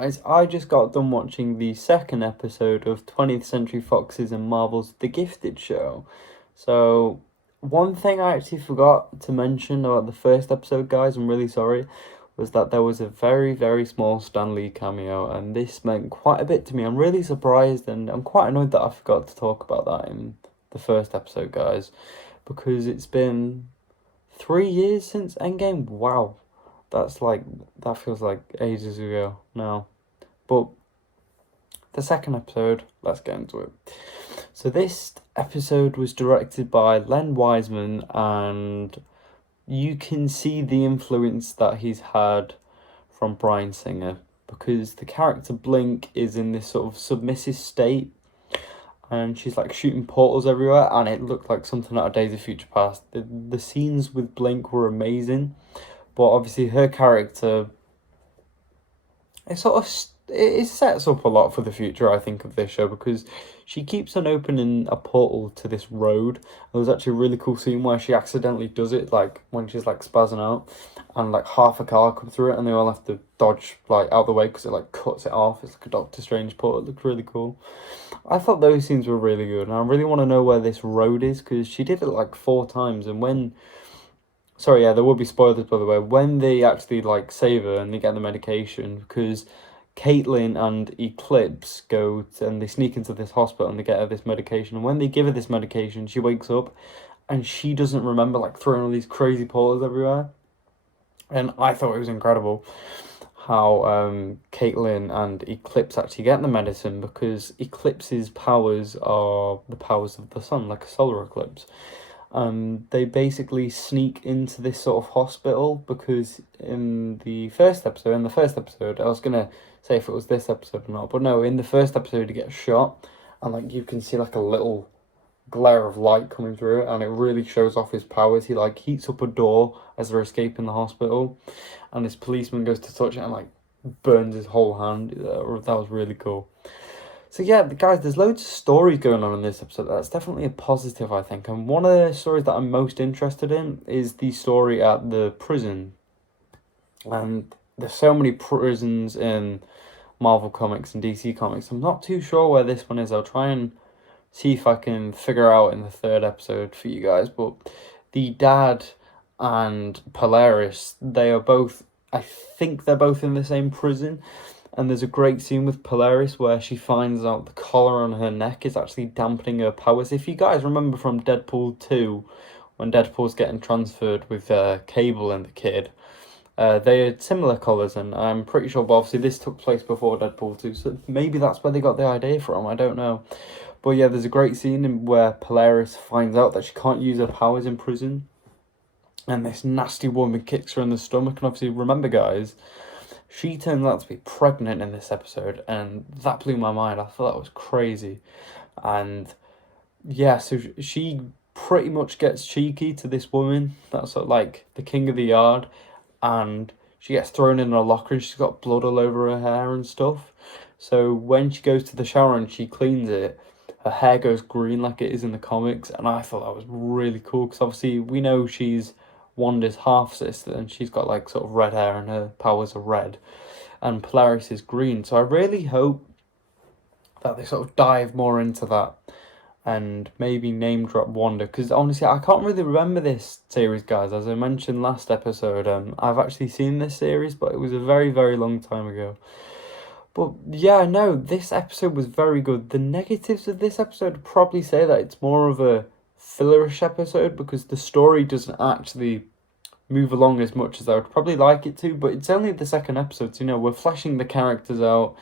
guys, I just got done watching the second episode of 20th Century Fox's and Marvel's The Gifted show. So, one thing I actually forgot to mention about the first episode, guys, I'm really sorry, was that there was a very, very small Stan Lee cameo, and this meant quite a bit to me. I'm really surprised, and I'm quite annoyed that I forgot to talk about that in the first episode, guys, because it's been 3 years since Endgame. Wow. That feels like ages ago now. But the second episode, let's get into it. So this episode was directed by Len Wiseman, and you can see the influence that he's had from Bryan Singer, because the character Blink is in this sort of submissive state, and she's like shooting portals everywhere, and it looked like something out of Days of Future Past. The scenes with Blink were amazing, but obviously her character, it sets up a lot for the future, I think, of this show, because she keeps on opening a portal to this road. There was actually a really cool scene where she accidentally does it, like when she's like spazzing out, and like half a car comes through it, and they all have to dodge like out the way because it like cuts it off. It's like a Doctor Strange portal. It looked really cool. I thought those scenes were really good, and I really want to know where this road is, because she did it like 4 times, and when sorry, yeah, there will be spoilers, by the way, when they actually like save her and they get the medication, because Caitlin and Eclipse and they sneak into this hospital and they get her this medication, and when they give her this medication, she wakes up and she doesn't remember like throwing all these crazy portals everywhere. And I thought it was incredible how Caitlin and Eclipse actually get the medicine, because Eclipse's powers are the powers of the sun, like a solar eclipse. They basically sneak into this sort of hospital, because in the first episode, I was gonna say if it was this episode or not, but no, in the first episode he gets shot, and like you can see like a little glare of light coming through it, and it really shows off his powers. He like heats up a door as they're escaping the hospital, and this policeman goes to touch it and like burns his whole hand. That was really cool. So yeah, guys, there's loads of stories going on in this episode. That's definitely a positive, I think. And one of the stories that I'm most interested in is the story at the prison. And there's so many prisons in Marvel Comics and DC Comics. I'm not too sure where this one is. I'll try and see if I can figure out in the third episode for you guys. But the dad and Polaris, I think they're both in the same prison. And there's a great scene with Polaris where she finds out the collar on her neck is actually dampening her powers. If you guys remember from Deadpool 2, when Deadpool's getting transferred with Cable and the kid, they had similar colours, and I'm pretty sure, but obviously this took place before Deadpool 2, so maybe that's where they got the idea from, I don't know. But yeah, there's a great scene where Polaris finds out that she can't use her powers in prison, and this nasty woman kicks her in the stomach, and obviously, remember guys, she turns out to be pregnant in this episode, and that blew my mind. I thought that was crazy. And yeah, so she pretty much gets cheeky to this woman that's sort of like the king of the yard, and she gets thrown in a locker and she's got blood all over her hair and stuff. So when she goes to the shower and she cleans it, her hair goes green like it is in the comics, and I thought that was really cool, because obviously we know she's Wanda's half sister, and she's got like sort of red hair and her powers are red, and Polaris is green. So I really hope that they sort of dive more into that and maybe name drop Wanda, because honestly I can't really remember this series, guys. As I mentioned last episode, I've actually seen this series, but it was a very, very long time ago. But yeah, no, this episode was very good. The negatives of this episode, I'd probably say that it's more of a fillerish episode, because the story doesn't actually move along as much as I would probably like it to, but it's only the second episode, so we're fleshing the characters out.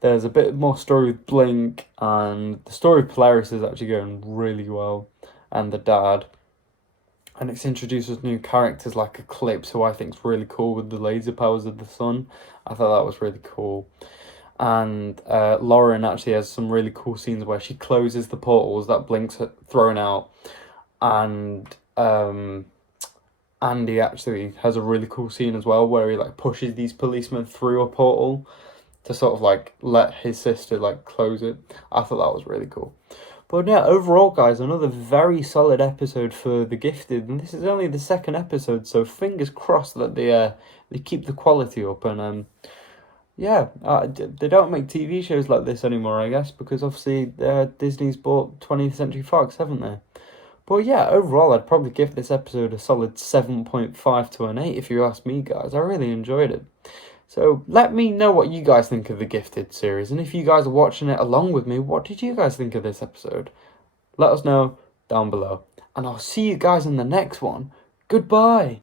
There's a bit more story with Blink, and the story of Polaris is actually going really well, and the dad. And it's introduced us new characters like Eclipse, who I think is really cool with the laser powers of the sun. I thought that was really cool. And Lauren actually has some really cool scenes where she closes the portals that Blink's thrown out, and Andy actually has a really cool scene as well where he like pushes these policemen through a portal to sort of like let his sister like close it. I thought that was really cool. But yeah, overall, guys, another very solid episode for The Gifted, and this is only the second episode, so fingers crossed that they keep the quality up. And Yeah, they don't make TV shows like this anymore, I guess, because obviously Disney's bought 20th Century Fox, haven't they? But yeah, overall, I'd probably give this episode a solid 7.5 to an 8 if you ask me, guys. I really enjoyed it. So let me know what you guys think of the Gifted series, and if you guys are watching it along with me, what did you guys think of this episode? Let us know down below. And I'll see you guys in the next one. Goodbye.